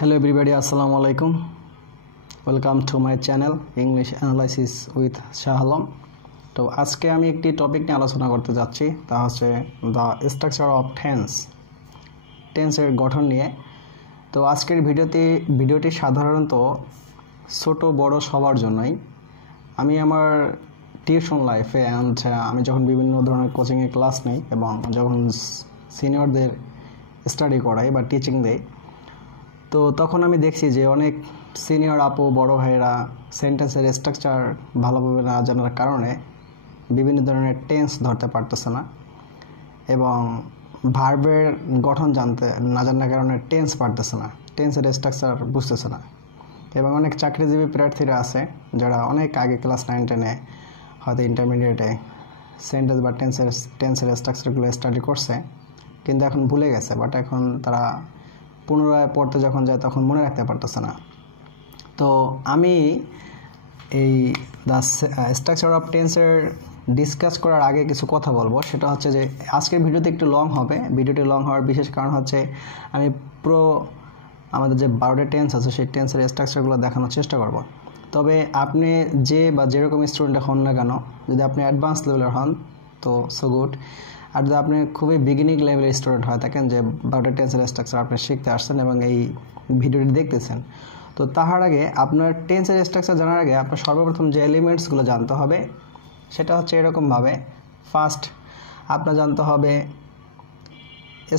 Hello everybody, assalamu alaikum. Welcome to my channel English Analysis with Shah Alam. তো আজকে আমি একটি topic নিয়ে আলোচনা করতে যাচ্ছি, তা হচ্ছে দ্য স্ট্রাকচার অফ টেন্সের গঠন নিয়ে। তো আজকের ভিডিওটি সাধারণত ছোট বড় সবার জন্যই। আমি আমার টিউশন লাইফে আমি যখন বিভিন্ন ধরনের কোচিংয়ে ক্লাস নেই এবং যখন সিনিয়রদের স্টাডি করাই বা টিচিং দেই, তো তখন আমি দেখছি যে অনেক সিনিয়র আপু বড় ভাইয়েরা সেন্টেন্সের স্ট্রাকচার ভালোভাবে না জানার কারণে বিভিন্ন ধরনের টেন্স ধরতে পারতেছে না এবং ভার্বের গঠন না জানার কারণে টেন্স পারতেছে না, টেন্সের স্ট্রাকচার বুঝতেছে না। এবং অনেক চাকরিজীবী প্রার্থীরা আছে যারা অনেক আগে ক্লাস 9-10-এ হয়তো ইন্টারমিডিয়েটে সেন্টেন্স বা টেন্সের স্ট্রাকচারগুলো স্টাডি করছে, কিন্তু এখন ভুলে গেছে। বাট এখন তারা পুনরায় পড়তে যখন যায় তখন মনে রাখতে পারতেছে না। তো আমি এই দ্য স্ট্রাকচার অফ টেন্সের ডিসকাস করার আগে কিছু কথা বলবো। সেটা হচ্ছে যে আজকের ভিডিওতে একটু লং হবে। ভিডিওটি লং হওয়ার বিশেষ কারণ হচ্ছে আমি পুরো আমাদের যে 12টা টেন্স আছে সেই টেন্সের স্ট্রাকচারগুলো দেখানোর চেষ্টা করব। তবে আপনি যেরকম স্টুডেন্ট হন না কেন, যদি আপনি অ্যাডভান্স লেভেলের হন তো সো গুড, আর যদি আপনি খুবই বিগিনিং লেভেলের স্টুডেন্ট হয়ে থাকেন যে 12টা টেন্সের স্ট্রাকচার আপনি শিখতে আসছেন এবং এই ভিডিওটি দেখতেছেন, তো তার আগে আপনার টেন্সের স্ট্রাকচার জানার আগে আপনার সর্বপ্রথম যে এলিমেন্টসগুলো জানতে হবে সেটা হচ্ছে এরকমভাবে। ফার্স্ট আপনার জানতে হবে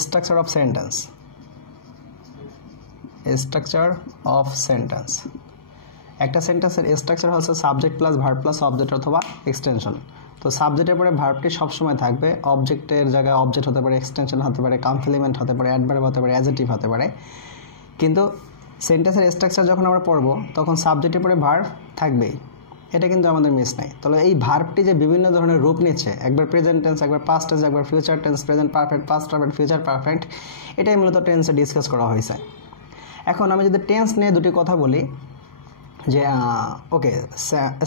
structure of sentence. Structure of sentence, একটা সেন্টেন্সের স্ট্রাকচার হচ্ছে subject plus verb plus object অথবা এক্সটেনশন। তো সাবজেক্টের পরে ভার্বটি সবসময় থাকবে, অবজেক্টের জায়গায় অবজেক্ট হতে পারে, এক্সটেনশন হতে পারে, কমপ্লিমেন্ট হতে পারে, অ্যাডভার্ব হতে পারে, অ্যাডজেক্টিভ হতে পারে। কিন্তু সেন্টেন্সের স্ট্রাকচার যখন আমরা পড়বো তখন সাবজেক্টের পরে ভার্ব থাকবেই, এটা কিন্তু আমাদের মিস নাই। তাহলে এই ভার্বটি যে বিভিন্ন ধরনের রূপ নিচ্ছে, একবার প্রেজেন্ট টেন্স, একবার পাস্ট টেন্স, একবার future tense, present perfect, past perfect, future perfect, এটাই মূলত টেন্সে ডিসকাস করা হয়েছে। এখন আমি যদি টেন্স নিয়ে দুটি কথা বলি যে ওকে,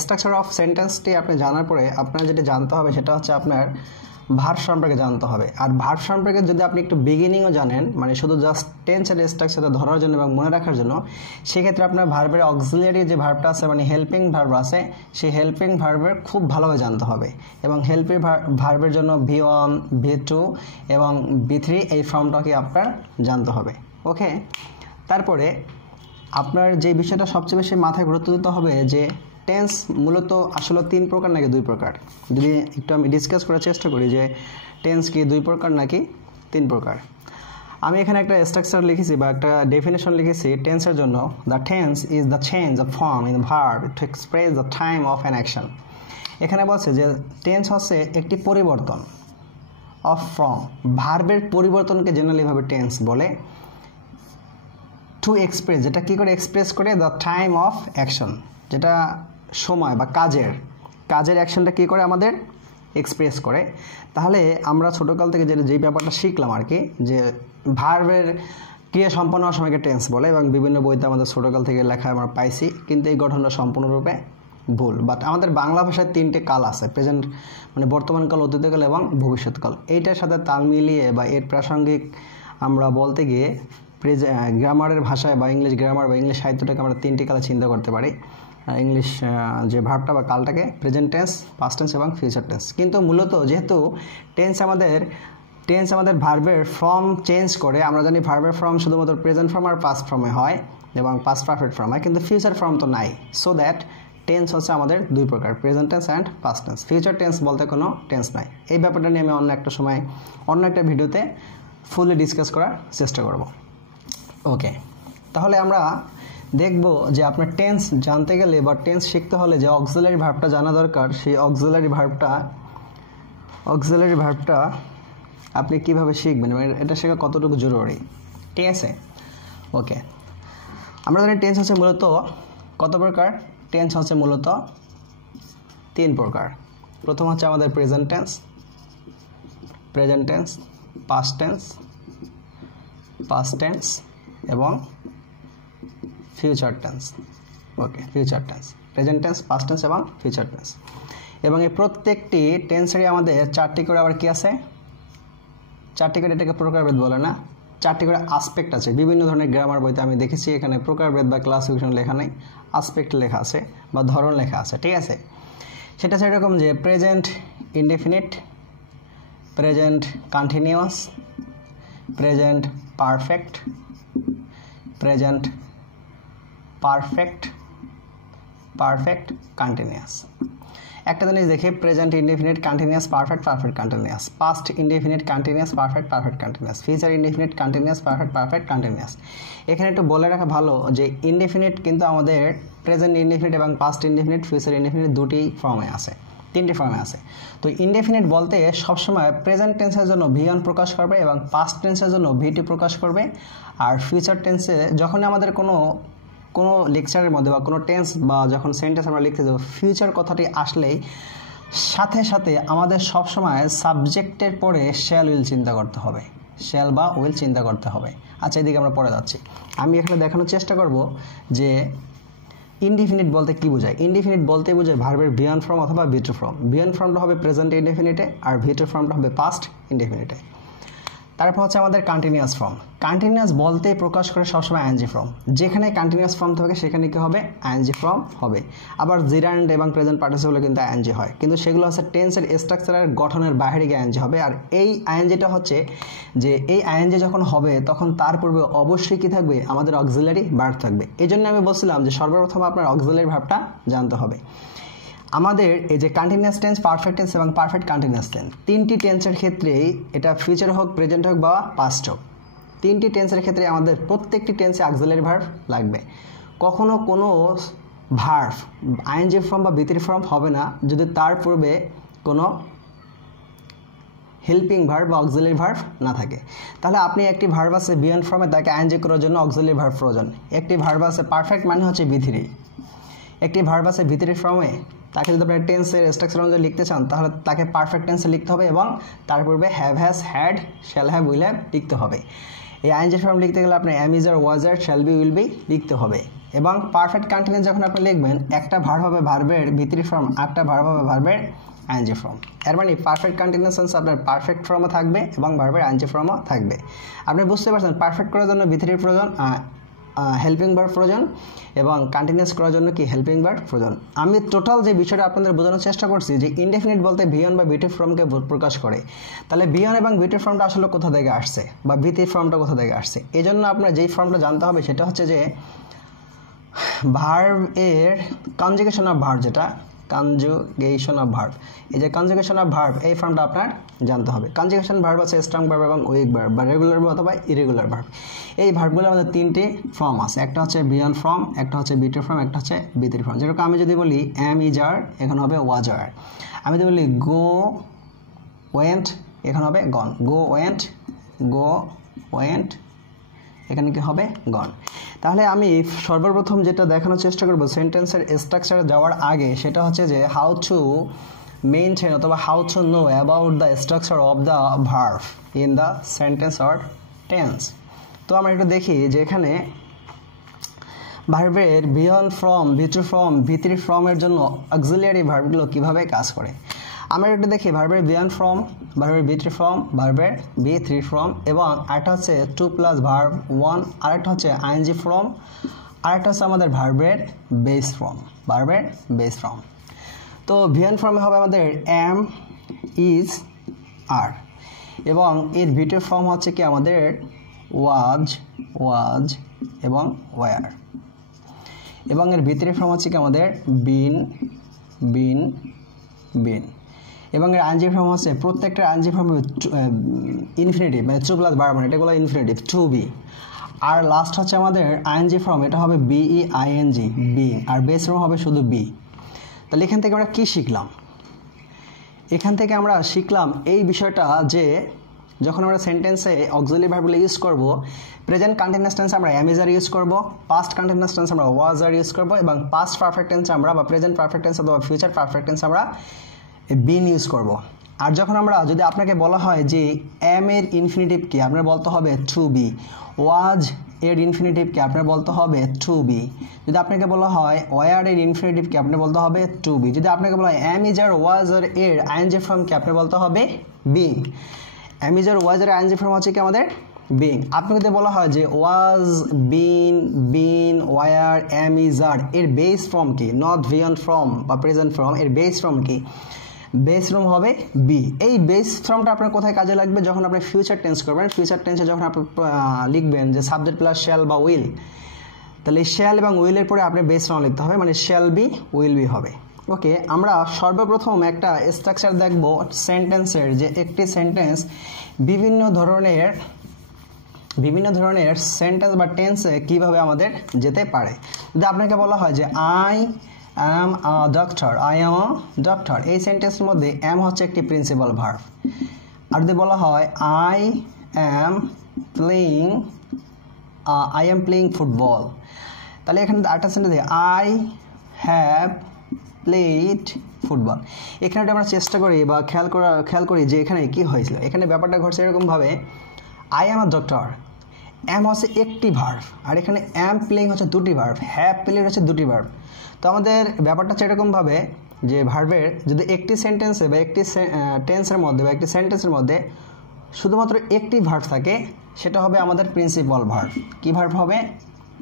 স্ট্রাকচার অফ সেন্টেন্সটি আপনি জানার পরে আপনার যেটা জানতে হবে সেটা হচ্ছে আপনার ভার্ব সম্পর্কে জানতে হবে। আর ভার্ব সম্পর্কে যদি আপনি একটু বিগিনিংও জানেন, মানে শুধু জাস্ট টেন্সের স্ট্রাকচারটা ধরার জন্য এবং মনে রাখার জন্য, সেক্ষেত্রে আপনার ভার্বের অক্সিলিয়ারি যে ভার্বটা আছে, মানে হেল্পিং ভার্ব আছে, সেই হেল্পিং ভার্বের খুব ভালোভাবে জানতে হবে। এবং হেল্পিং ভার্বের জন্য V1, V2 এবং V3 এই ফর্মটাকে আপনার জানতে হবে। ওকে, তারপরে আপনার যে বিষয়টা সবচেয়ে বেশি মাথায় গুরুত্ব দিতে হবে যে টেন্স মূলত আসলে 3 প্রকার নাকি 2 প্রকার। যদি একটু আমি ডিসকাস করার চেষ্টা করি যে টেন্স কি 2 প্রকার নাকি 3 প্রকার। আমি এখানে একটা স্ট্রাকচার লিখেছি বা একটা ডেফিনেশন লিখেছি টেন্সের জন্য। The tense is the change of form in verb to express the time of an action. এখানে বলছে যে টেন্স হচ্ছে একটি পরিবর্তন অফ ফর্ম, ভার্বের পরিবর্তনকে জেনারেলিভাবে টেন্স বলে। টু এক্সপ্রেস, যেটা কী করে এক্সপ্রেস করে, দ্য টাইম অফ অ্যাকশন, যেটা সময় বা কাজের অ্যাকশনটা কী করে আমাদের এক্সপ্রেস করে। তাহলে আমরা ছোটোকাল থেকে যেই ব্যাপারটা শিখলাম আর কি, যে ভার্বের ক্রিয়া সম্পন্ন হওয়ার সময়কে টেন্স বলে এবং বিভিন্ন বইতে আমাদের ছোটোকাল থেকে লেখা আমরা পাইছি, কিন্তু এই গঠনটা সম্পূর্ণরূপে ভুল। বাট আমাদের বাংলা ভাষায় 3টে কাল আছে, প্রেজেন্ট মানে বর্তমানকাল, অতীতকাল এবং ভবিষ্যৎকাল। এইটার সাথে তাল মিলিয়ে বা এর প্রাসঙ্গিক আমরা বলতে গিয়ে গ্রামারের ভাষায় বা ইংলিশ গ্রামার বা ইংলিশ সাহিত্যটাকে আমরা 3টি কালে চিন্তা করতে পারি। ইংলিশ যে ভার্বটা বা কালটাকে প্রেজেন্ট টেন্স, পাস্ট টেন্স এবং ফিউচার টেন্স। কিন্তু মূলত যেহেতু টেন্স আমাদের ভার্বের ফর্ম চেঞ্জ করে, আমরা জানি ভার্বের ফর্ম শুধুমাত্র প্রেজেন্ট ফর্ম আর পাস্ট ফর্মে হয় এবং পাস্ট পারফেক্ট ফর্ম হয়, কিন্তু ফিউচার ফর্ম তো নাই। সো দ্যাট টেন্স হচ্ছে আমাদের 2 প্রকার, present tense and past tense. Future tense বলতে কোনো টেন্স নাই। এই ব্যাপারটা নিয়ে আমি অন্য একটা ভিডিওতে ফুলি ডিসকাস করার চেষ্টা করব। ওকে, তাহলে আমরা দেখব যে আপনার টেন্স জানতে গেলে বা টেন্স শিখতে হলে যে অক্সিলারি ভার্বটা জানা দরকার, সেই অক্সিলারি ভার্বটা আপনি কিভাবে শিখবেন, এটা শেখা কতটুকু জরুরি, ঠিক আছে? ওকে, আমরা জানি টেন্স হচ্ছে মূলত কত প্রকার। টেন্স হচ্ছে মূলত 3 প্রকার। প্রথম হচ্ছে আমাদের প্রেজেন্ট টেন্স, পাস্ট টেন্স এবং future tense. Okay, future tense, present tense, past tense এবং ফিউচার টেন্স। এবং এই প্রত্যেকটি টেন্সেরই আমাদের 4টি করে আবার কি আছে, 4টি করে, এটাকে প্রকারভেদ বলে না, 4টি করে আসপেক্ট আছে বিভিন্ন ধরনের গ্রামার বইতে আমি দেখেছি এখানে প্রকারভেদ বা ক্লাসিফিকেশন লেখা নেই আসপেক্ট লেখা আছে বা ধরন লেখা আছে ঠিক আছে সেটা সেরকম যে present indefinite present continuous present perfect present perfect perfect continuous একটা জিনিস দেখি present indefinite continuous perfect perfect continuous past indefinite continuous perfect perfect continuous future indefinite continuous perfect perfect continuous এখানে একটু বলে রাখা ভালো যে ইনডেফিনিট কিন্তু আমাদের প্রেজেন্ট ইনডেফিনিট এবং পাস্ট ইনডেফিনিট ফিউচার ইনডেফিনিট দুটি ফর্মে আছে তিনটি ফর্মে আছে তো ইনডেফিনিট বলতে সবসময় প্রেজেন্ট টেন্সের জন্য ভি1 প্রকাশ করবে এবং পাস্ট টেন্সের জন্য ভি2 প্রকাশ করবে আর ফিউচার টেন্সে যখন আমাদের কোনো লেকচারের মধ্যে বা কোনো টেন্স বা যখন সেন্টেন্স আমরা লিখতে যাব ফিউচার কথাটি আসলেই সাথে সাথে আমাদের সব সময় সাবজেক্টের পরে শ্যাল উইল চিন্তা করতে হবে শ্যাল বা উইল চিন্তা করতে হবে আচ্ছা এদিকে আমরা পড়ে যাচ্ছি আমি এখানে দেখানোর চেষ্টা করব যে ইনডিফিনিট বলতে কি বোঝায় ইনডিফিনিট বলতে বোঝায় ভার্বের ভি1 ফর্ম অথবা ভি2 ফর্ম ভি1 ফর্মটা হবে প্রেজেন্ট ইনডিফিনিটে আর ভি2 ফর্মটা হবে পাস্ট ইনডিফিনিটে তারপর হচ্ছে আমাদের কন্টিনিউয়াস ফর্ম কন্টিনিউয়াস বলতে প্রকাশ করে সবসময় আইএনজি ফর্ম যেখানে কন্টিনিউয়াস ফর্ম থাকে সেখানে কি হবে আইএনজি ফর্ম হবে আবার জিরান্ড এবং প্রেজেন্ট পার্টিসিপলে কিন্তু আইএনজি হয় কিন্তু সেগুলো হচ্ছে টেন্সের স্ট্রাকচারের গঠনের বাইরে গিয়ে আইএনজি হবে আর এই আইএনজিটা হচ্ছে যে এই আইএনজি যখন হবে তখন তার পূর্বে অবশ্যই কি থাকবে আমাদের অক্সিলারি ভার্ব থাকবে এই জন্য আমি বলছিলাম যে সর্বপ্রথম আপনার অক্সিলারি ভার্বটা জানতে হবে আমাদের এই যে কন্টিনিউয়াস টেন্স পারফেক্ট টেন্স এবং পারফেক্ট কন্টিনিউয়াস টেন্স তিনটি টেন্সের ক্ষেত্রেই এটা ফিউচার হোক প্রেজেন্ট হোক বা পাস্ট হোক তিনটি টেন্সের ক্ষেত্রে আমাদের প্রত্যেকটি টেন্সে অক্সিলারি ভার্ব লাগবে কখনো কোনো ভার্ব আইএনজি ফর্ম বা ভি3 ফর্ম হবে না যদি তার পূর্বে কোনো হেল্পিং ভার্ব বা অক্সিলারি ভার্ব না থাকে তাহলে আপনি একটি ভার্ব আছে ভি1 ফর্মে তাকে আইএনজি করার জন্য অক্সিলারি ভার্ব প্রয়োজন একটি ভার্ব আছে পারফেক্ট মানে হচ্ছে ভি3 একটি ভার্ব আছে ভি3 ফর্মে তাকে যদি আপনি টেন্সের স্ট্রাকচার অনুযায়ী লিখতে চান তাহলে তাকে পারফেক্ট টেন্সে লিখতে হবে এবং তার পূর্বে have has had shall have will have লিখতে হবে এই আইএনজি ফর্ম লিখতে গেলে আপনি am is are was are shall be will be লিখতে হবে এবং পারফেক্ট কন্টিনিউয়াস যখন আপনি লিখবেন একটা ভার্ব হবে ভার্বের ভি3 ফর্ম আরেকটা ভার্ব হবে ভার্বের আইএনজি ফর্ম এর মানে পারফেক্ট কন্টিনিউয়াস টেন্স আপনার পারফেক্ট ফর্মও থাকবে এবং ভার্বের আইএনজি ফর্মও থাকবে আপনি বুঝতে পারছেন পারফেক্ট করার জন্য ভি3 প্রয়োজন হেল্পিং ভার্ব প্রয়োজন এবং কন্টিনিউয়াস করার জন্য কি হেল্পিং ভার্ব প্রয়োজন আমি টোটাল যে বিষয়টা আপনাদের বোঝানোর চেষ্টা করছি যে ইনডেফিনিট বলতে ভি1 বা ভি2 ফর্মকে প্রকাশ করে তাহলে ভি1 এবং ভি2 ফর্মটা আসলে কোথা থেকে আসছে বা ভি3 ফর্মটা কোথা থেকে আসছে এই জন্য আপনার যেই ফর্মটা জানতে হবে সেটা হচ্ছে যে ভার্ব এর কনজুগেশন অফ ভার্ব যেটা কনজুগেশন অফ ভার্ব এই যে কনজুগেশন অফ ভার্ব এই ফর্মটা আপনার জানতে হবে কনজুগেশন ভার্ব আছে স্ট্রং ভার্ব এবং উইক ভার্ব বা রেগুলার ভার্ব অথবা ইরেগুলার ভার্ব এই ভার্বগুলোর আমাদের তিনটে ফর্ম আছে একটা হচ্ছে ভি1 ফর্ম একটা হচ্ছে ভি2 ফর্ম একটা হচ্ছে ভি3 ফর্ম যেরকম আমি যদি বলি অ্যাম ইজ আর এখানে হবে ওয়াজ আর আমি যদি বলি গো ওয়েন্ট এখানে হবে গন গো ওয়েন্ট এখানে কি হবে গন তাহলে আমি সর্বপ্রথম যেটা দেখানোর চেষ্টা করব সেন্টেন্সের স্ট্রাকচারে যাওয়ার আগে সেটা হচ্ছে যে হাউ টু মেইনটেইন অথবা how to know about the structure of the verb in the sentence or tense তো আমরা একটু দেখি যে এখানে ভার্বের ভি1 ফর্ম ভি2 ফর্ম ভি3 ফর্মের জন্য অক্সিলিয়ারি ভার্বগুলো কিভাবে কাজ করে আমরা একটু দেখি ভার্বের ভি1 ফর্ম ভার্বের ভি3 ফর্ম ভার্বের ভি3 ফর্ম এবং আরেকটা হচ্ছে 2+ ভার্ব 1 আরেকটা হচ্ছে আইএনজি ফর্ম আরেকটা হচ্ছে আমাদের ভার্বের বেস ফর্ম তো ভি1 ফর্মে হবে আমাদের এম ইজ আর এবং এর ভি2 ফর্ম হচ্ছে কি আমাদের ওয়াজ এবং ওয়ার এবং এর ভি3 ফর্ম হচ্ছে কি আমাদের বিন এবং এর আইএনজি ফর্ম হচ্ছে প্রত্যেকটা আইএনজি ফর্ম ইনফিনিটিভ মানে 2+ ভার্ব মানে এটাগুলো ইনফিনিটিভ টু বি আর লাস্ট হচ্ছে আমাদের আইএনজি ফর্ম এটা হবে বিইআইএনজি বিং আর বেস ফর্ম হবে শুধু বি তাহলে এখান থেকে আমরা কি শিখলাম এখান থেকে আমরা শিখলাম এই বিষয়টা যে যখন আমরা সেন্টেন্সে অক্সিলারি ভার্বগুলো ইউজ করব প্রেজেন্ট কন্টিনিউয়াস টেন্সে আমরা অ্যাম ইজ আর ইউজ করব পাস্ট কন্টিনিউয়াস টেন্সে আমরা ওয়াজ আর ইউজ করব এবং পাস্ট পারফেক্ট টেন্সে আমরা বা প্রেজেন্ট পারফেক্ট টেন্স অথবা ফিউচার পারফেক্ট টেন্সে আমরা বিন ইউজ করব আর যখন আমরা যদি আপনাকে বলা হয় যে এম এর ইনফিনিটিভ কি আপনার বলতে হবে টু বি ওয়াজ এর ইনফিনিটিভ কি আপনার বলতে হবে টু বি যদি আপনাকে বলা হয় ওয়ার এর ইনফিনিটিভ কি আপনি বলতে হবে টু বি যদি আপনাকে বলা হয় এম ইজ আর ওয়াজ আর এর আইএনজি ফর্ম কি আপনি বলতে হবে being am is are was R ING form হচ্ছে কি আমাদের বিং। আপনাকে যদি বলা হয় যে ওয়াজ, বিন, ওয়ার, এম, ইজ, আর, এর বেস ফর্ম কি? নট বিয়ন্ড ফর্ম বা প্রেজেন্ট ফর্ম, এর বেস ফর্ম কি? বেস ফর্ম হবে বি। এই বেস ফর্মটা আপনার কোথায় কাজে লাগবে? যখন আপনি ফিউচার টেন্স করবেন। ফিউচার টেন্সে যখন আপনি লিখবেন যে সাবজেক্ট প্লাস শ্যাল বা উইল, তাহলে শ্যাল এবং উইলের পরে আপনি বেস ফর্ম লিখতে হবে, মানে শ্যাল বি, উইল বি হবে। ওকে, আমরা সর্বপ্রথম একটা স্ট্রাকচার দেখব সেন্টেন্সের, যে একটি সেন্টেন্স বিভিন্ন ধরনের সেন্টেন্স বা টেন্সে কিভাবে আমাদের যেতে পারে। যদি আপনাকে বলা হয় যে I am a doctor, I am a doctor, এই সেন্টেন্সের মধ্যে অ্যাম হচ্ছে একটি প্রিন্সিপাল ভার্ব। আর যদি বলা হয় আই অ্যাম প্লেয়িং ফুটবল, তাহলে এখানে আরেকটা sentence I have played football. এখানে আমরা চেষ্টা করি বা খেয়াল করি যে এখানে কি হয়েছিল। এখানে ব্যাপারটা ঘটছে এরকমভাবে, আই অ্যাম আ ডক্টর, অ্যাম হচ্ছে একটি ভার্ব, আর এখানে অ্যাম প্লেইং হচ্ছে দুটি ভার্ব, হ্যাভ প্লেড হচ্ছে দুটি ভার্ব। তো আমাদের ব্যাপারটা হচ্ছে এরকমভাবে যে ভার্বের যদি একটি সেন্টেন্সে বা একটি টেন্সের মধ্যে বা একটি সেন্টেন্সের মধ্যে শুধুমাত্র একটি ভার্ব থাকে, সেটা হবে আমাদের প্রিন্সিপাল ভার্ব। কি ভার্ব হবে?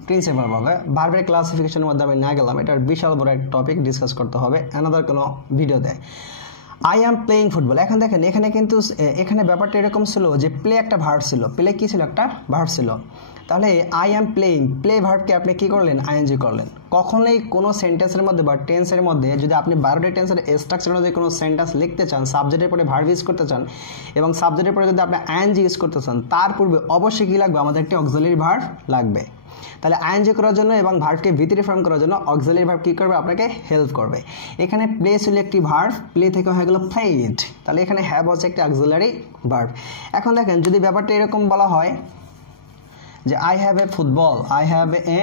Principal verb. ভার্বের ক্লাসিফিকেশনের মধ্যে আমি না গেলাম, এটার বিশাল বড় একটা টপিক ডিসকাস করতে হবে অ্যানাদার কোনো ভিডিওতে। আই অ্যাম প্লেয়িং ফুটবল, এখন দেখেন এখানে কিন্তু এখানে ব্যাপারটা এরকম ছিল যে প্লে একটা ভার্ব ছিল, প্লে কি ছিল? একটা ভার্ব ছিল। তাহলে আই অ্যাম প্লেয়িং, প্লে ভার্বকে আপনি কি করলেন? আইএনজি করলেন। কখনোই কোনো সেন্টেন্সের মধ্যে বা টেন্সের মধ্যে যদি আপনি বারোটি টেন্সের স্ট্রাকচার অনুযায়ী কোনো সেন্টেন্স লিখতে চান, সাবজেক্টের পরে ভার্ব ইউজ করতে চান এবং সাবজেক্টের পরে যদি আপনি আইএনজি ইউজ করতে চান, তার পূর্বে অবশ্যই কী লাগবে? আমাদের একটি অক্সিলারি ভার্ব লাগবে। তাহলে আইএনজি করার জন্য এবং ভার্বকে ভিতরে ফর্ম করার জন্য অক্সিলারি ভার্ব কী করবে? আপনাকে হেল্প করবে। এখানে প্লে ছিল একটি ভার্ব, প্লে থেকে হয়ে গেল প্লেড, তাহলে এখানে হ্যাভ হচ্ছে একটি অক্সিলারি ভার্ব। এখন দেখেন যদি ব্যাপারটা এরকম বলা হয় যে I have a football, I have a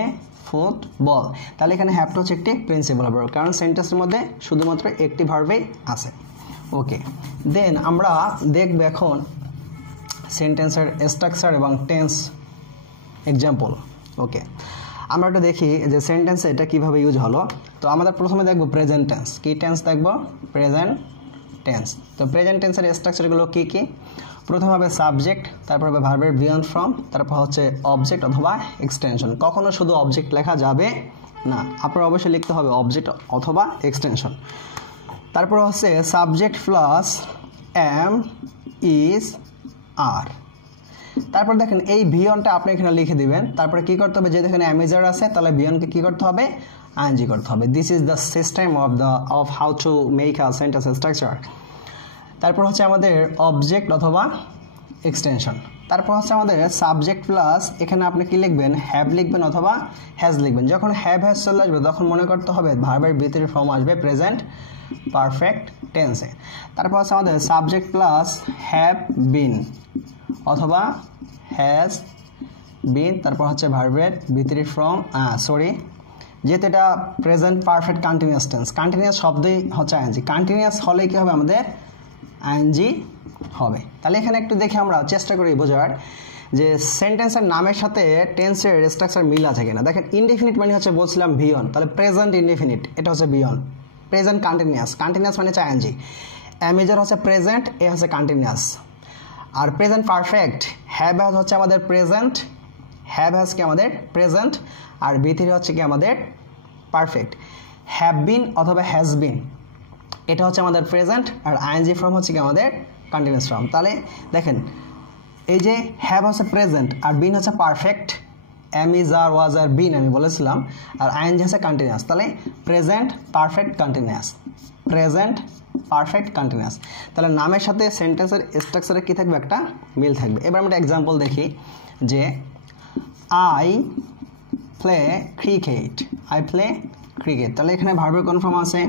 football, তাহলে এখানে হ্যাভটা হচ্ছে একটি প্রিন্সিপাল ভার্ব, কারণ সেন্টেন্সের মধ্যে শুধুমাত্র একটি ভার্বই আছে। ওকে, দেন আমরা দেখব এখন সেন্টেন্সের স্ট্রাকচার এবং টেন্স এক্সাম্পল। ওকে, আমরা একটু দেখি যে সেন্টেন্সে এটা কীভাবে ইউজ হলো। তো আমাদের প্রথমে দেখব প্রেজেন্ট টেন্স। কী টেন্স দেখব? Present tense. তো প্রেজেন্ট টেন্সের স্ট্রাকচারগুলো কী কী? প্রথম হবে সাবজেক্ট, তারপর হবে ভার্বের বিয়ন্ড ফর্ম, তারপর হচ্ছে অবজেক্ট অথবা এক্সটেনশন। কখনো শুধু অবজেক্ট লেখা যাবে না, আপনার অবশ্যই লিখতে হবে অবজেক্ট অথবা এক্সটেনশন। তারপর হচ্ছে সাবজেক্ট প্লাস এম, ইজ, আর। তারপর দেখেন এই বিয়নটা আপনি এখানে লিখে দিবেন। তারপরে কি করতে হবে? যে এখানে অ্যামেজার আছে, তাহলে বিয়নকে কি করতে হবে? আইএনজি করতে হবে। This is the system of how to make a sentence structure. তারপর হচ্ছে আমাদের অবজেক্ট অথবা এক্সটেনশন। তারপর হচ্ছে আমাদের সাবজেক্ট প্লাস, এখানে আপনি কি লিখবেন? হ্যাভ লিখবেন অথবা হ্যাজ লিখবেন। যখন হ্যাভ হ্যাজ চলে আসবে তখন মনে করতে হবে ভার্বের ভিতরে ফর্ম আসবে প্রেজেন্ট পারফেক্ট টেন্সে। তারপর হচ্ছে আমাদের সাবজেক্ট প্লাস হ্যাভ বিন অথবা হ্যাজ বিন, তারপর হচ্ছে ভার্বের ভিতরে ফর্ম যেহেতু এটা present perfect continuous tense, continuous শব্দই হচ্ছে আইএনজি। কন্টিনিউয়াস হলে কি হবে? আমাদের আইএনজি হবে। তাহলে এখানে একটু দেখে আমরা চেষ্টা করি বোঝার যে সেন্টেন্সের নামের সাথে টেন্সের স্ট্রাকচার মিল আছে কিনা। দেখেন ইনডেফিনিট মানে হচ্ছে বলছিলাম ভিয়ন, তাহলে প্রেজেন্ট ইনডেফিনিট এটা হচ্ছে ভিয়ন। প্রেজেন্ট কন্টিনিউয়াস, কন্টিনিউয়াস মানে হচ্ছে আইএনজি। অ্যামেজার হচ্ছে প্রেজেন্ট, এ হচ্ছে কন্টিনিউয়াস। আর প্রেজেন্ট পারফেক্ট হ্যাভ হ্যাজ হচ্ছে আমাদের প্রেজেন্ট, হ্যাভ হ্যাজ কি আমাদের প্রেজেন্ট, আর ভিতরে হচ্ছে কি আমাদের পারফেক্ট। হ্যাভ বিন অথবা হ্যাজ বিন এটা হচ্ছে আমাদের প্রেজেন্ট, আর আইএনজি ফর্ম হচ্ছে কি আমাদের কন্টিনিউয়াস ফর্ম। তাহলে দেখেন এই যে হ্যাভ হচ্ছে প্রেজেন্ট আর বিন হচ্ছে perfect, M, is, are, was, আর, বিন আমি বলেছিলাম, আর আইএনজি হচ্ছে কন্টিনিউয়াস। তাহলে present perfect continuous, present perfect continuous. তাহলে নামের সাথে সেন্টেন্সের স্ট্রাকচারে কী থাকবে? একটা মিল থাকবে। এবার আমরা এক্সাম্পল দেখি যে I play cricket, I play cricket, তাহলে এখানে ভার্বের কোন ফর্ম আছে?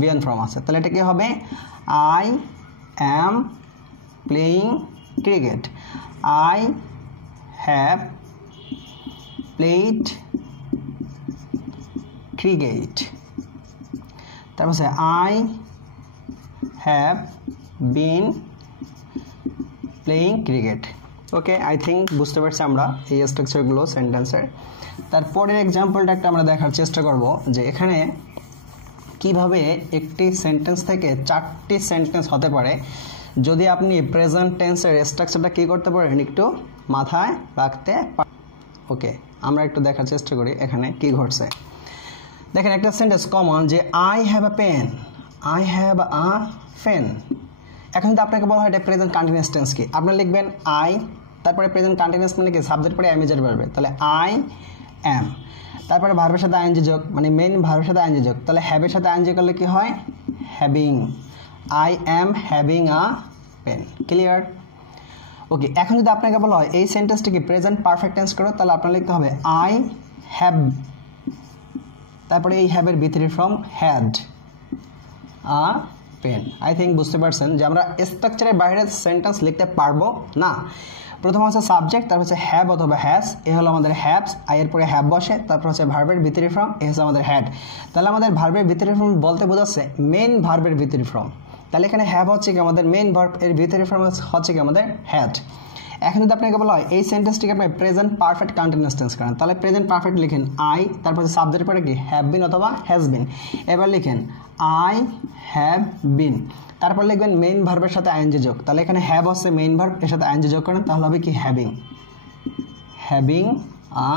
বিয়ন ফর্ম আছে। তাহলে এটা কি হবে? I am playing cricket, I have played cricket. তারপর আছে I have been playing cricket. Okay, I think বুঝতে পারছি আমরা এই স্ট্রাকচারগুলো সেন্টেন্সের। তারপরের এক্সাম্পলটা একটা আমরা দেখার চেষ্টা করব যে এখানে কিভাবে একটি সেন্টেন্স থেকে 4টি সেন্টেন্স হতে পারে যদি আপনি প্রেজেন্ট টেন্সের স্ট্রাকচারটা কি করতে পারেন একটু মাথায় রাখতে পারেন। ওকে, আমরা একটু দেখার চেষ্টা করি এখানে কি ঘটছে। দেখেন একটা সেন্টেন্স কমন যে I have a pen, I have a pen. এখন যদি আপনাকে বলা হয় এটা প্রেজেন্ট কন্টিনিউয়াস টেন্স কি, আপনি লিখবেন আই, তারপরে প্রেজেন্ট কন্টিনিউয়াস মানে কি সাবজেক্ট পরে এম এর ভার্ব, তাহলে আই অ্যাম, তারপরে ভার্বের সাথে আইএনজি যোগ মানে মেইন ভার্বের সাথে আইএনজি যোগ, তাহলে হ্যাভের সাথে আইএনজি করলে কি হয় having, I am having a pen. Clear? Okay, এখন যদি আপনাকে বলা হয় এই সেন্টেন্সটিকে প্রেজেন্ট পারফেক্ট টেন্স করো, তাহলে আপনার লিখতে হবে আই হ্যাভ, তারপরে এই হ্যাভের ভিতরে from had a pen. I think বুঝতে পারছেন যে আমরা স্ট্রাকচারের বাইরে সেন্টেন্স লিখতে পারবো না। প্রথম হচ্ছে সাবজেক্ট, তারপর হচ্ছে হ্যাভ অথবা হ্যাজ, এ হলো আমাদের হ্যাভস, আই এর পরে হ্যাভ বসে, তারপর হচ্ছে ভার্বের ভিতরে ফ্রম, এ হচ্ছে আমাদের হ্যাড। তাহলে আমাদের ভার্বের ভিতরে ফ্রম বলতে বোঝাচ্ছে মেইন ভার্বের ভিতরে ফ্রম, তাহলে এখানে হ্যাভ হচ্ছে কি আমাদের মেইন ভার্ব, এর ভিতরে ফ্রম হচ্ছে কি আমাদের হ্যাড। এখন যদি আপনাকে বলা হয় এই সেন্টেন্সটিকে আপনি প্রেজেন্ট পারফেক্ট কন্টিনিউয়াস টেন্স করেন, তাহলে প্রেজেন্ট পারফেক্ট লিখেন আই, তারপর সাবজেক্টের পরে কি হ্যাভ বিন অথবা হ্যাজ বিন। এবার লিখেন আই হ্যাভ বিন, তারপর লিখবেন মেইন ভার্বের সাথে আইএনজি যোগ, তাহলে এখানে হ্যাভ হচ্ছে মেইন ভার্ব, এর সাথে আইএনজি যোগ করেন, তাহলে হবে কি having, having a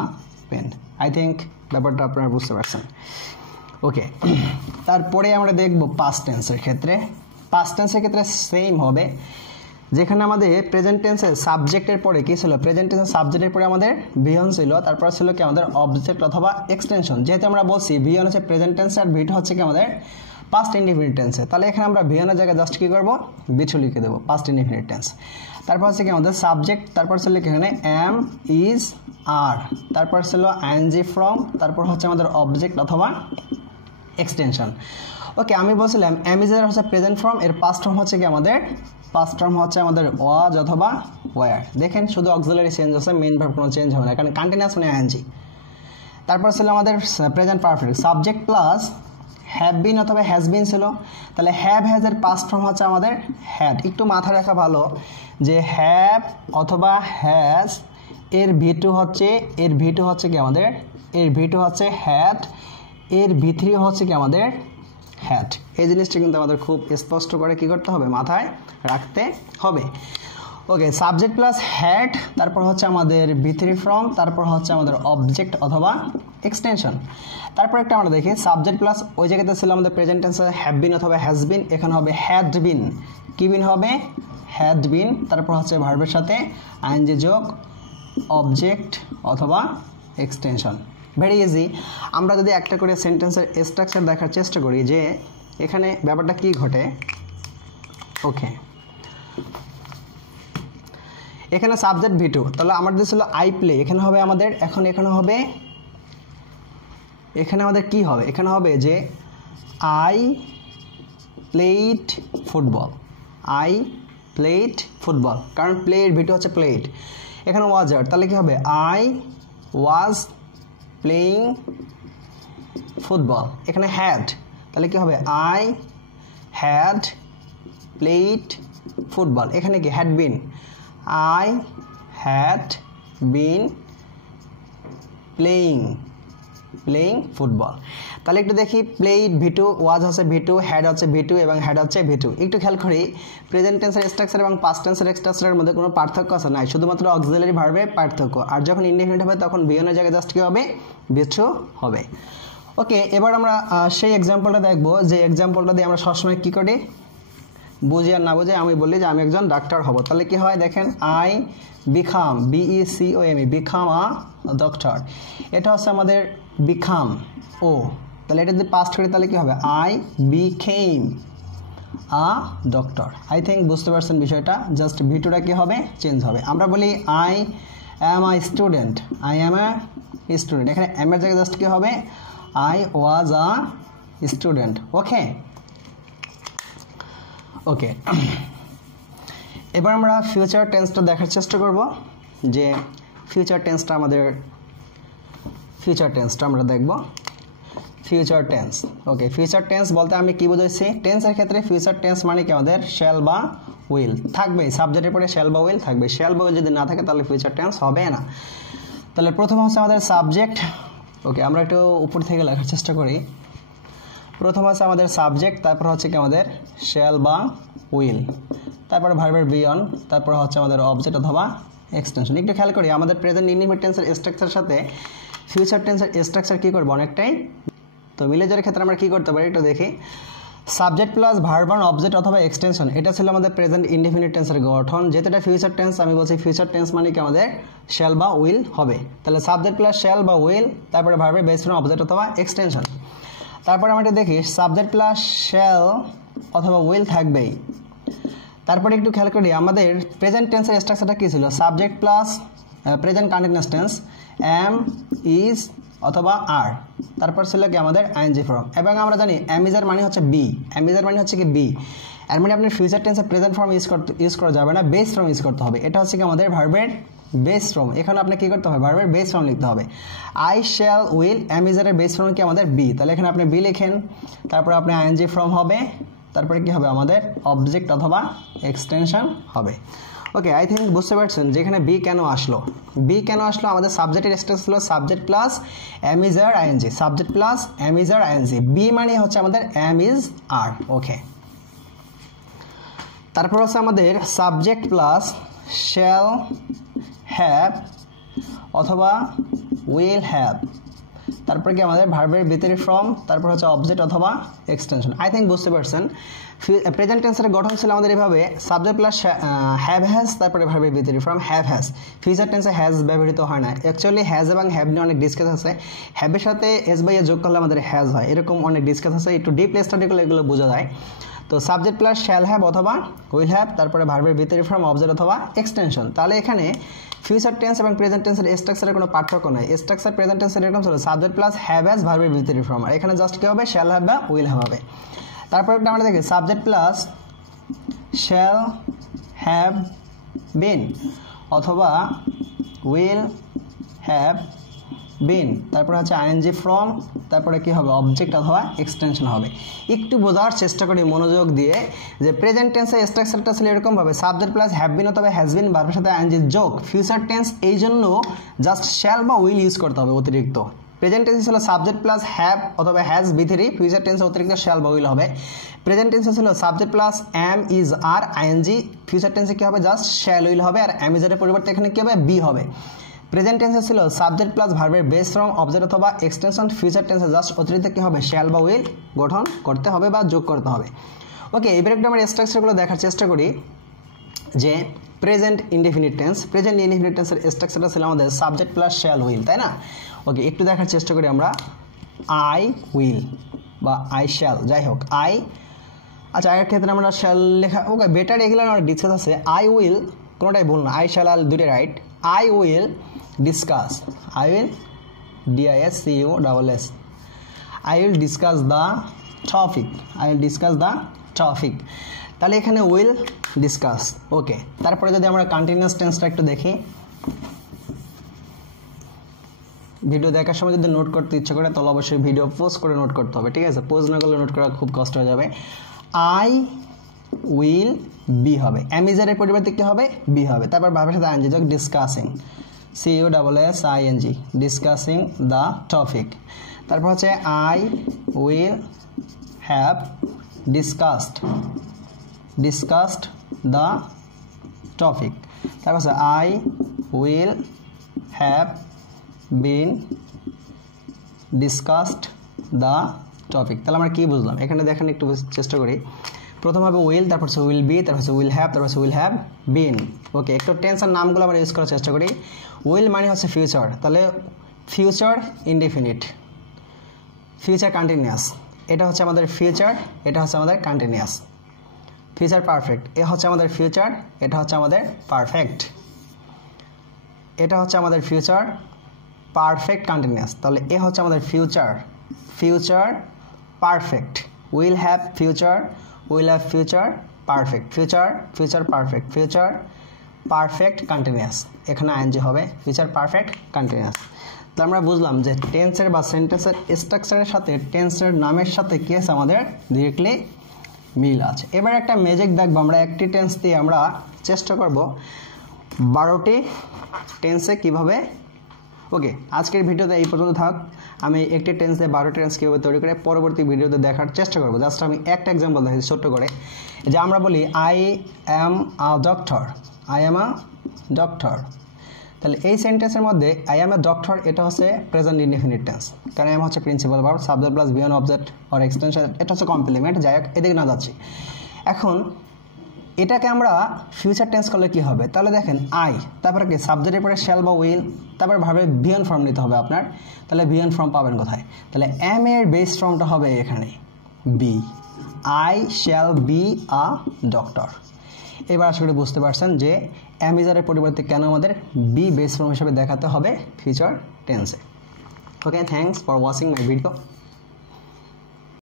pen. I think ব্যাপারটা আপনারা বুঝতে পারছেন। ওকে, তারপরে আমরা দেখব পাস্ট টেন্সের ক্ষেত্রে। পাস্ট টেন্সের ক্ষেত্রে সেম হবে, যেখানে আমাদের প্রেজেন্ট টেন্সের সাবজেক্টের পরে কি ছিল, প্রেজেন্ট টেন্সের সাবজেক্টের পরে আমাদের ভিওন ছিল, তারপর ছিল কি আমাদের অবজেক্ট অথবা এক্সটেনশন। যেহেতু আমরা বলছি ভিওন হচ্ছে প্রেজেন্ট টেন্স আর ভিটো হচ্ছে কি আমাদের পাস্ট ইনডিফিনিট টেন্সে, তাহলে এখানে আমরা ভিওনের জায়গায় জাস্ট কি করবো বিটু লিখে দেবো পাস্ট ইনডিফিনিট টেন্স। তারপর হচ্ছে কি আমাদের সাবজেক্ট, তারপর ছিল এখানে এম ইজ আর, তারপর ছিল আইএনজি ফ্রম, তারপর হচ্ছে আমাদের অবজেক্ট অথবা এক্সটেনশন। ওকে, আমি বলছিলাম এম ইজ আর হচ্ছে প্রেজেন্ট ফর্ম, এর পাস্ট ফর্ম হচ্ছে কি আমাদের পাস্ট ফর্ম হচ্ছে আমাদের ওয়াজ অথবা ওয়ার। দেখেন শুধু অক্সিলারি চেঞ্জ হচ্ছে, মেইন ভার্ব কোনো চেঞ্জ হবে না, কারণ কন্টিনিউয়াস মানে আইএনজি। তারপর ছিল আমাদের present perfect, subject plus have been অথবা হ্যাজ বিন ছিল, তাহলে হ্যাভ হ্যাজ এর পাস্ট ফর্ম হচ্ছে আমাদের হ্যাড। একটু মাথা রাখা ভালো যে হ্যাভ অথবা হ্যাজ এর ভিটু হচ্ছে কি আমাদের, এর ভিটু হচ্ছে হ্যাড, এর ভিতরি হচ্ছে কি আমাদের হ্যাড। এই জিনিসটা কিন্তু আমাদের খুব স্পষ্ট করে কি করতে হবে, মাথায় রাখতে হবে। ওকে, সাবজেক্ট প্লাস হ্যাড, তারপর হচ্ছে আমাদের ভিতরি ফ্রম, তারপর হচ্ছে আমাদের অবজেক্ট অথবা এক্সটেনশন। তারপর একটা আমরা দেখি সাবজেক্ট প্লাস ওই জায়গাতে ছিল আমাদের প্রেজেন্ট টেন্সে হ্যাভ বিন অথবা হ্যাজ বিন, এখানে হবে হ্যাড বিন, কি বিন হবে হ্যাড বিন, তারপর হচ্ছে ভার্বের সাথে আইএনজি যোগ অবজেক্ট অথবা এক্সটেনশন। Very easy. আমরা যদি একটা করে সেন্টেন্সের স্ট্রাকচার দেখার চেষ্টা করি যে এখানে ব্যাপারটা কি ঘটে। ওকে, এখানে সাবজেক্ট ভিটু, তাহলে আমাদের ছিল আই প্লে, এখানে হবে আমাদের এখন এখানে আমাদের কি হবে, এখানে হবে যে I played football, I played football, কারণ প্লে এর ভিটু হচ্ছে প্লেড। এখানে ওয়াজার, তাহলে কি হবে আই ওয়াজ প্লেইং ফুটবল। এখানে হ্যাড, তাহলে কি হবে আই হ্যাড প্লেড ফুটবল। এখানে কি had been, I had been playing football. তাহলে একটু দেখি প্লেইড ভিটু, ওয়াজ হচ্ছে ভিটু, হ্যাড হচ্ছে ভিটু এবং হ্যাড হচ্ছে ভিটু। একটু খেয়াল করি প্রেজেন্ট টেন্সের স্ট্রাকচার এবং পাস্ট টেন্সের স্ট্রাকচারের মধ্যে কোনো পার্থক্য আছে নাই, শুধুমাত্র অক্সিলারি ভার্বের পার্থক্য। আর যখন ইনডিফিনিট হবে তখন ভিওনের জায়গায় জাস্ট কি হবে ভিটু হবে। ওকে, এবার আমরা সেই এক্সাম্পলটা দেখবো, যে এক্সাম্পলটা দিয়ে আমরা সবসময় কী করি বুঝি আর না বুঝে আমি বলি যে আমি একজন ডাক্তার হব, তাহলে কি হয় দেখেন I become, BECOME become a doctor. এটা হচ্ছে আমাদের বিকাম ও, তাহলে এটা যদি পাস্ট করি তাহলে কি হবে I became a doctor. I think বুঝতে পারছেন বিষয়টা, জাস্ট ভিটুটা কি হবে চেঞ্জ হবে। আমরা বলি I am a student, I am a student, এখানে এম এর জায়গায় জাস্ট কি হবে আই ওয়াজ আ স্টুডেন্ট। ওকে, এবার আমরা ফিউচার টেন্সটা দেখার চেষ্টা করব, যে ফিউচার টেন্সটা আমরা দেখব future tense. Okay, future tense বলতে আমি কি বুঝাইছি, টেন্সের ক্ষেত্রে ফিউচার টেন্স মানে কি আমাদের শ্যাল বা উইল থাকবে, সাবজেক্টের পরে শ্যাল বা উইল থাকবে। শ্যাল বা উইল যদি না থাকে তাহলে ফিউচার টেন্স হবে না। তাহলে প্রথম হচ্ছে আমাদের সাবজেক্ট। ওকে, আমরা একটু উপর থেকে লেখার চেষ্টা করি। প্রথম আছে আমাদের সাবজেক্ট, তারপর হচ্ছে কি আমাদের শ্যাল বা উইল, তারপরে ভার্বের বি অন, তারপর হচ্ছে আমাদের অবজেক্ট অথবা এক্সটেনশন। একটু খেয়াল করি আমাদের প্রেজেন্ট ইনডিফিনিট টেন্সের স্ট্রাকচার সাথে ফিউচার টেন্সের স্ট্রাকচার কী করবো অনেকটাই তো মিলে যাওয়ার ক্ষেত্রে আমরা কী করতে পারি একটু দেখি। Subject plus verb on object অথবা এক্সটেনশন, এটা ছিল আমাদের প্রেজেন্ট ইনডিফিনিট টেন্সের গঠন। যেহেতু এটা ফিউচার টেন্স, আমি বলছি ফিউচার টেন্স মানে কি আমাদের শ্যাল বা উইল হবে। তাহলে সাবজেক্ট প্লাস শ্যাল বা উইল, তারপরে ভার্বের বেস ফর্ম অবজেক্ট অথবা এক্সটেনশন। তারপরে আমরা একটু দেখি সাবজেক্ট প্লাস শ্যাল অথবা উইল থাকবেই। তারপরে একটু খেয়াল করি আমাদের প্রেজেন্ট টেন্সের স্ট্রাকচারটা কী ছিল, subject plus present continuous tense am is অথবা আর, তারপর ছিল কি আমাদের আইএনজি ফর্ম। এবং আমরা জানি অ্যামিজার মানে হচ্ছে বি, অ্যামিজার মানে হচ্ছে কি বি। এর মানে আপনার ফিউচার টেন্সে প্রেজেন্ট ফর্ম ইউজ করা যাবে না, বেস ফর্ম ইউজ করতে হবে। এটা হচ্ছে কি আমাদের ভার্বের বেস ফর্ম। এখানে আপনি কী করতে হবে, ভার্বের বেস ফর্ম লিখতে হবে। আই শ্যাল উইল, অ্যামিজারের বেস ফর্ম কি আমাদের বি, তাহলে এখানে আপনি বি লিখেন, তারপরে আপনি আইএনজি ফর্ম হবে, তারপরে কি হবে আমাদের অবজেক্ট অথবা এক্সটেনশন হবে। ওকে, আই থিঙ্ক বুঝতে পারছেন যেখানে বি কেন আসলো। বি কেন আসলো, আমাদের সাবজেক্টের স্ট্রাকচার ছিল subject plus am is are ING, subject plus am is are ING. Be মানে হচ্ছে আমাদের অ্যাম ইজ আর। ওকে, তারপর হচ্ছে আমাদের সাবজেক্ট প্লাস শ্যাল হ্যাভ অথবা উইল হ্যাভ, তারপরে কি আমাদের ভার্বের ভিতরে ফর্ম, তারপর হচ্ছে অবজেক্ট অথবা এক্সটেনশন। আই থিঙ্ক বুঝতে পারছেন প্রেজেন্ট টেন্সের গঠন ছিল আমাদের এভাবে সাবজেক্ট প্লাস হ্যাভ হ্যাজ, তারপরে ভার্বের ভিতরে ফর্ম হ্যাভ হ্যাজ। ফিউচার টেন্সে হ্যাজ ব্যবহৃত হয় না। অ্যাকচুয়ালি হ্যাজ এবং হ্যাভ নিয়ে অনেক ডিসকাস আছে, হ্যাভের সাথে এস বাই এ যোগ করলে আমাদের হ্যাজ হয়, এরকম অনেক ডিসকাস আছে, একটু ডিপ স্টাডি করলে এগুলো বোঝা যায়। তো সাবজেক্ট প্লাস শ্যাল হ্যাভ অথবা উইল হ্যাভ, তারপরে ভার্বের ভিতরে ফর্ম অবজেক্ট অথবা এক্সটেনশন। তাহলে এখানে ফিউচার টেন্স এবং প্রেজেন্ট টেন্সের স্ট্রাকচারের কোনো পার্থক্য নাই। স্ট্রাকচার প্রেজেন্ট টেন্সের এরকম ছিল সাবজেক্ট প্লাস হ্যাভ হ্যাজ ভার্বের ভিতরে ফর্ম, আর এখানে জাস্ট কী হবে, শ্যাল হ্যাভ বা উইল হ্যাভ হবে। তারপর একটা আমরা দেখি subject plus shall have been অথবা উইল হ্যাভ বিন, তারপরে হচ্ছে আইএনজি ফর্ম, তারপরে কি হবে অবজেক্ট অথবা এক্সটেনশন হবে। একটু বোঝার চেষ্টা করি মনোযোগ দিয়ে যে প্রেজেন্ট টেন্সের স্ট্রাকচারটা ছিল এরকমভাবে সাবজেক্ট প্লাস হ্যাভ বিন অথবা হ্যাজ বিন ভার্বের সাথে আইএনজি যোগ। ফিউচার টেন্স এই জন্য জাস্ট শ্যাল বা উইল ইউজ করতে হবে অতিরিক্ত। প্রেজেন্ট টেন্স ছিল সাবজেক্ট প্লাস হ্যাভ অথবা হ্যাজ বি3, ফিউচার টেন্সে অতিরিক্ত শ্যাল বা উইল হবে। প্রেজেন্ট টেন্সে ছিল subject plus am is are I N G, future টেন্সে কী হবে জাস্ট শ্যাল উইল হবে, আর এম ইজারের পরিবর্তে এখানে কী হবে বি হবে। প্রেজেন্ট টেন্সে ছিল সাবজেক্ট প্লাস ভার্বের বেস ফর্ম অবজেক্ট অথবা এক্সটেনশন, ফিউচার টেন্সে জাস্ট অতিরিক্ত কী হবে শ্যাল বা উইল গঠন করতে হবে বা যোগ করতে হবে। ওকে, এবার একটু আমরা স্ট্রাকচারগুলো দেখার চেষ্টা করি যে present indefinite tense, present indefinite টেন্সের স্ট্রাকচারটা ছিল আমাদের সাবজেক্ট প্লাস শ্যাল উইল, তাই না? ওকে, একটু দেখার চেষ্টা করি আমরা। আই উইল বা আই শ্যাল, যাই হোক আই, আচ্ছা আগের ক্ষেত্রে আমরা শ্যাল লেখা, ওকে বেটার এগুলো অনেক ডিসকাস আছে। আই উইল কোনোটাই ভুল না, আই শ্যাল আর দুটোই right. I will discuss, I will DISCUSS, I will discuss the topic, I will discuss the topic. তাহলে এখানে উইল ডিসকাস। ওকে, তারপরে যদি আমরা কন্টিনিউয়াস টেন্সটা একটু দেখি, ভিডিও দেখার সময় যদি নোট করতে ইচ্ছা করে তাহলে অবশ্যই ভিডিও পোজ করে নোট করতে হবে, ঠিক আছে? পোজ না করলে নোট করা খুব কষ্ট হয়ে যাবে। আই উইল বি হবে, অ্যামিজারের পরিবর্তে কী হবে বি হবে, তারপর ভার্বের সাথে আইএনজি যোগ discussing, CUSSING, discussing the topic. তারপর হচ্ছে I will have discussed the topic. তারপর হচ্ছে I will have been discussed the topic. তাহলে আমরা কী বুঝলাম এখানে দেখেন, একটু চেষ্টা করি। প্রথম হবে উইল, তারপর হচ্ছে উইল বি, তারপর হচ্ছে উইল হ্যাভ, তারপর হচ্ছে উইল হ্যাভ বিন। ওকে, একটু টেন্সের নামগুলো আমরা ইউজ করার চেষ্টা করি। উইল মানে হচ্ছে ফিউচার, তাহলে ফিউচার ইনডিফিনিট, ফিউচার কন্টিনিউয়াস, এটা হচ্ছে আমাদের ফিউচার, এটা হচ্ছে আমাদের কন্টিনিউয়াস। ফিউচার পারফেক্ট, এ হচ্ছে আমাদের ফিউচার, এটা হচ্ছে আমাদের পারফেক্ট, এটা হচ্ছে আমাদের ফিউচার পারফেক্ট কন্টিনিউয়াস। তাহলে এ হচ্ছে আমাদের future, future perfect, will have future, will have future perfect, future future perfect, future perfect continuous, এখানে আইএনজি হবে ফিউচার পারফেক্ট কন্টিনিউয়াস। তো আমরা বুঝলাম যে টেন্সের বা সেন্টেন্সের স্ট্রাকচারের সাথে টেন্সের নামের সাথে কি আছে আমাদের ডিরেক্টলি মিল আছে। এবার একটা ম্যাজিক দেখবো আমরা, একটি টেন্স দিয়ে আমরা চেষ্টা করব 12টি টেন্সে কিভাবে। ওকে, আজকের ভিডিওতে এই পর্যন্ত থাক। আমি একটি টেন্সে 12টি টেন্স কীভাবে তৈরি করে পরবর্তী ভিডিওতে দেখার চেষ্টা করবো। জাস্ট আমি একটা এক্সাম্পল দেখাচ্ছি ছোট্ট করে। যে আমরা বলি I am a doctor, I am a doctor, তাহলে এই সেন্টেন্সের মধ্যে আই অ্যাম এ ডক্টর এটা হচ্ছে প্রেজেন্ট ইনডিফিনিট টেন্স, কারণ এম হচ্ছে প্রিন্সিপাল ভার্ব, সাবজেক্ট প্লাস বিয়ন অবজেক্ট অর এক্সটেনশন, এটা হচ্ছে কমপ্লিমেন্ট। যাই হোক, এদিকে না যাচ্ছি। এখন এটাকে আমরা ফিউচার টেন্স করলে কি হবে? তাহলে দেখেন আই, তারপরে কি সাবজেক্টের পরে শ্যাল বা উইল, তারপরে ভাবে বিয়ন ফর্ম নিতে হবে আপনার। তাহলে বিয়ন ফর্ম পাবেন কোথায়? তাহলে এম এর বেস ফর্মটা হবে এখানে be, I shall be a doctor. এবার আশা করি বুঝতে পারছেন যে অ্যামিজারের পরিবর্তে কেন আমাদের বি বেস ফর্ম হিসেবে দেখাতে হবে ফিউচার টেন্সে। Okay, thanks for watching my video.